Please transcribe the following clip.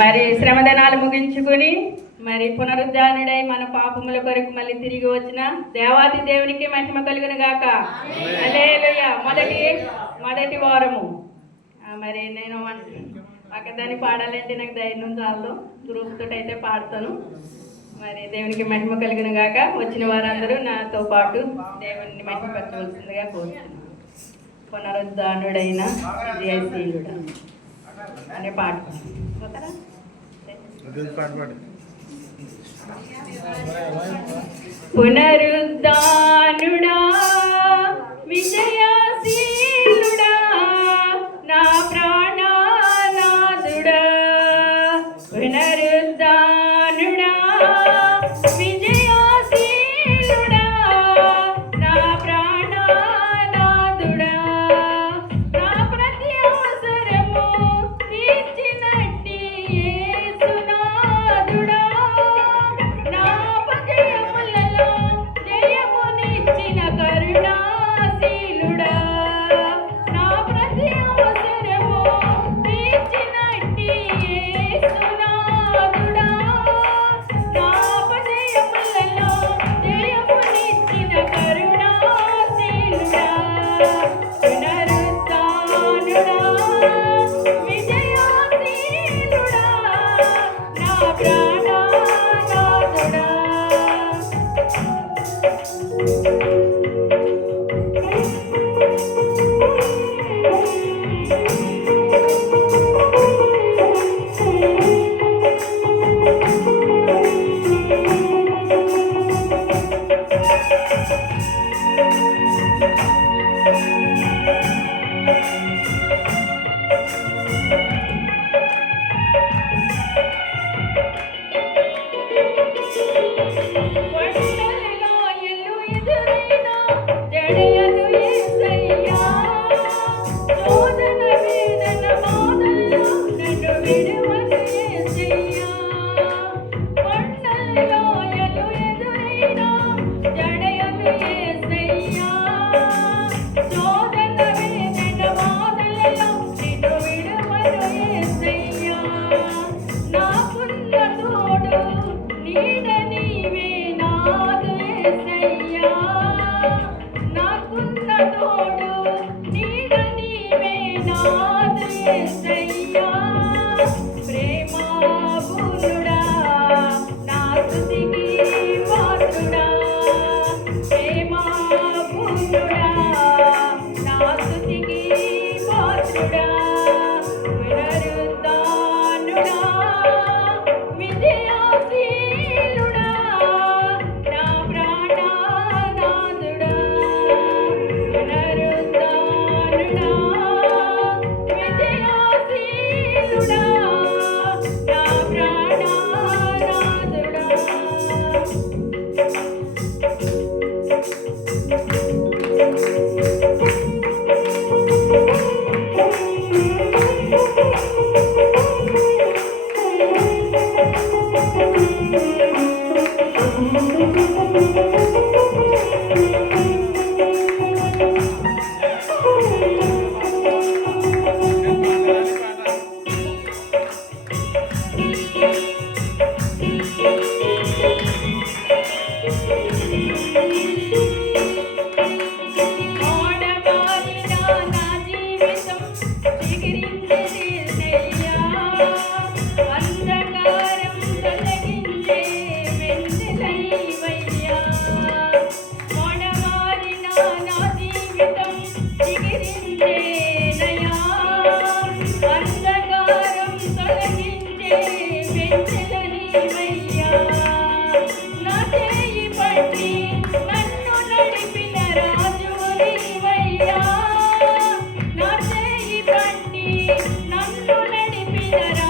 మరి శ్రమదనాలు ముగించుకుని మరి పునరుద్ధానుడై మన పాపముల కొరకు మళ్ళీ తిరిగి వచ్చిన దేవాది దేవునికి మహిమ కలుగును గాక. హల్లెలూయా. మొదటి వారము మరి నేను పక్కదాన్ని పాడాలంటే నాకు ధైర్యం చాలదు, గ్రూప్ తోటి అయితే పాడతాను. మరి దేవునికి మహిమ కలుగును గాక. వచ్చిన వారందరూ నాతో పాటు దేవుని మహిమపరచవలసిందిగా కోరుతున్నాను. పునరుద్ధానుడైన విజయశీలుడు అనే పాట పునరుద్ధానుడా విజయశీలుడా నా ప్రాణనాథుడా, పునరుద్ధానుడా విజయశీలుడా నా ప్రాణనాథుడా, నా ప్రతి అవసరము తీర్చినట్టి యేసునాథుడా, నా అపజయములలో జయమునిచ్చిన కరుణాశీలుడా, నా ప్రతి అవసరము తీర్చినట్టి యేసునాథుడా, నా అపజయములలో జయమునిచ్చిన కరుణాశీలుడా, పునరుద్ధానుడా విజయశీలుడా నా ప్రాణనాథుడా. కొండలలో ఎల్లు ఎదురైనా జడయను యేసయ్యా, శోధన వేదన బాధల్లో నన్ను విడువను యేసయ్యా. కొండలలో ఎల్లు ఎదురైనా జడయను యేసయ్యా, శోధన వేదన బాధల్లో నిన్ను విడువను యేసయ్యా. నాకున్న తోడు నీడ నీవే నాదు యేసయ్యా, నాకున్న తోడు నీడ నీవే నాదు యేసయ్యా. ప్రేమాపూర్ణుడా నా స్తుతికి పాత్రుడా, ప్రేమాపూర్ణుడా నా స్తుతికి పాత్రుడా, పునరుద్ధానుడా విజయశీలుడా నా ప్రాణనాథుడా, పునరుద్ధానుడా విజయశీలుడా నా ప్రాణనాథుడా. ఆడవారిన నా జీవితం చిగురించెదయ్యా, అంధకారం తొలగించే వెన్నెల నీవయ్యా. ఆడవారిన నా జీవితం చిగురించెదయ్యా, అంధకారం తొలగించే వెన్నెల నీవయ్యా. నా చేయి పట్టి నన్ను నడిపిన రాజు నీవయ్యా, నా చేయి పట్టి నన్ను నడిపిన